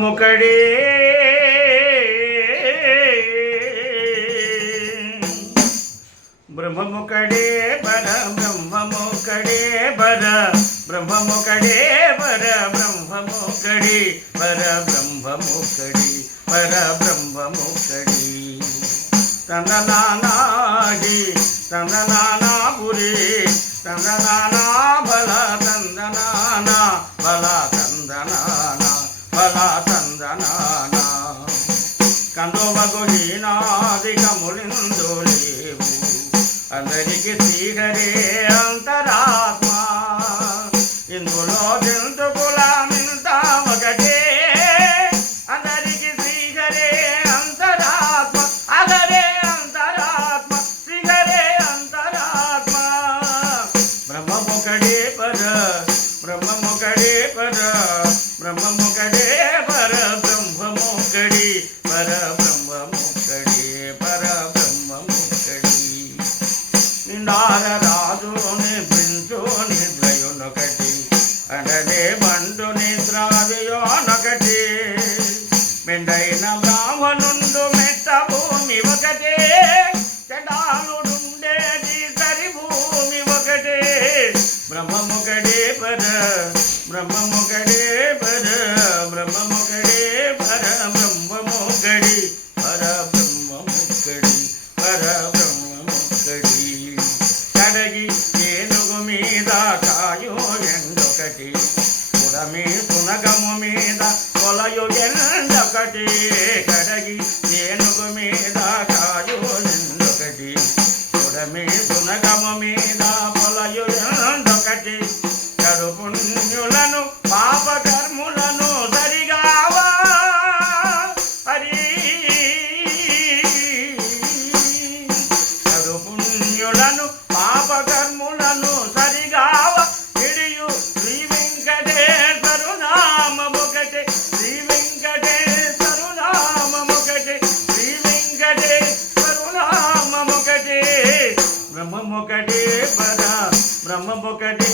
బ్రహ్మముఖడే బ్రహ్మముఖడే పర బ్రహ్మముఖడే పర బ్రహ్మముఖడే పర బ్రహ్మముఖడే పర బ్రహ్మముఖడే పర బ్రహ్మముఖడే తందనానాగి తందనానాపురి తందనానా బల తందనానా బల తందనానా బల తందనానా కందోమగు హీనాదికములిందు లేవు అందరికి శ్రీహరే అంతరాత్మ ఇందులో జంతుకుల మింత ఒకటే అందరికి శ్రీహరే అంతరాత్మ అగరే అంతరాత్మ శ్రీహరే అంతరాత్మ బ్రహ్మముఖడే పర బ్రహ్మముఖడే పర బ్రహ్మముఖడే పర బ్రహ్మముఖడే పర బ్రహ్మముఖడే పర బ్రహ్మముఖడే నిండార రాజు నిద్రించు నిద్రయునొకటి అననే బండు నిద్రాదియోనొకటి మెండైన బ్రాహ్మణుండు మెట్ట భూమి ఒకటే చండాలుడుండేది సరి భూమి ఒకటే బ్రహ్మముఖడే పర బ్రహ్మముఖడే పర బ్రహ్మముఖడే పర బ్రహ్మముఖడే పర బ్రహ్మముఖడే పర బ్రహ్మముఖడే కడగి ఏనుగు మీద కాయో ఎండొకటి పుడమి పునగము మీద కొలయు ఎండొకటి కడగి ఏనుగు మీద కాయో ఎండొకటి పుడమి పునగము మీద పొలయు ఎండొకటి కడు పుణ్యులను పాపకర్ములను సరిగావా హరి కడు పుణ్యులను పాపకర్ములను సరిగావ ఇడియు శ్రీ వెంకటేశ్వరు నామముకటే శ్రీ వెంకటేశ్వరు నామముకటే శ్రీ వెంకటేశ్వరు నామముకటే బ్రహ్మముకటే పర బ్రహ్మముకటే